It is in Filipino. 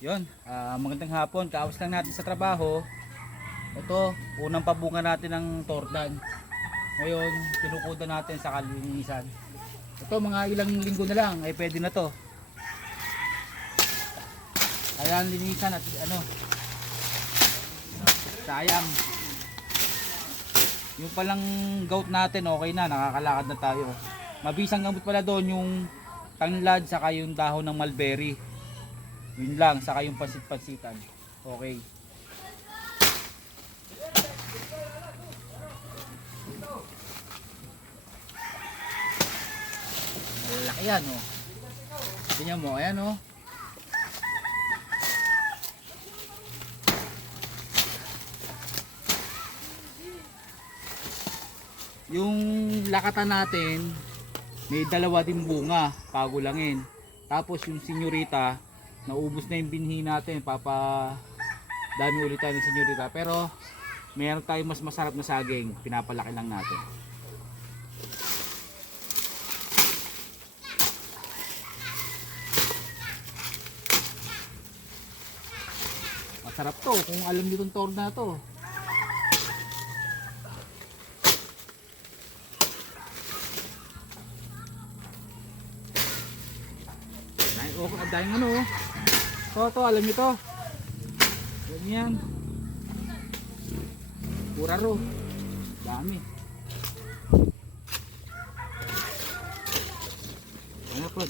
Yun, magandang hapon. Kaawos lang natin sa trabaho. Ito, unang pabunga natin ng tordan. Ngayon, tinukudan natin sa kalinisan. Ito, mga ilang linggo na lang, ay pwede na to. Ayan, linisan at sayang. Yung palang gout natin, okay na, nakakalakad na tayo. Mabisang gamot pala doon yung tanglad, saka yung dahon ng mulberry. Yun lang, saka yung pansit-pansitan. Okay. Malaki yan, oh. Tingnan mo, ayan, oh. Yung lakatan natin, may dalawa din bunga, pagulangin. Tapos yung senyorita, naubos na yung binhi natin, dami ulit tayo ng senyorita. Pero meron tayong mas masarap na saging, pinapalaki lang natin. Masarap to kung alam niyo itong torda na to. Dahil ano, to alam niyo to. Yan. Pura ro. Dami. Ano po?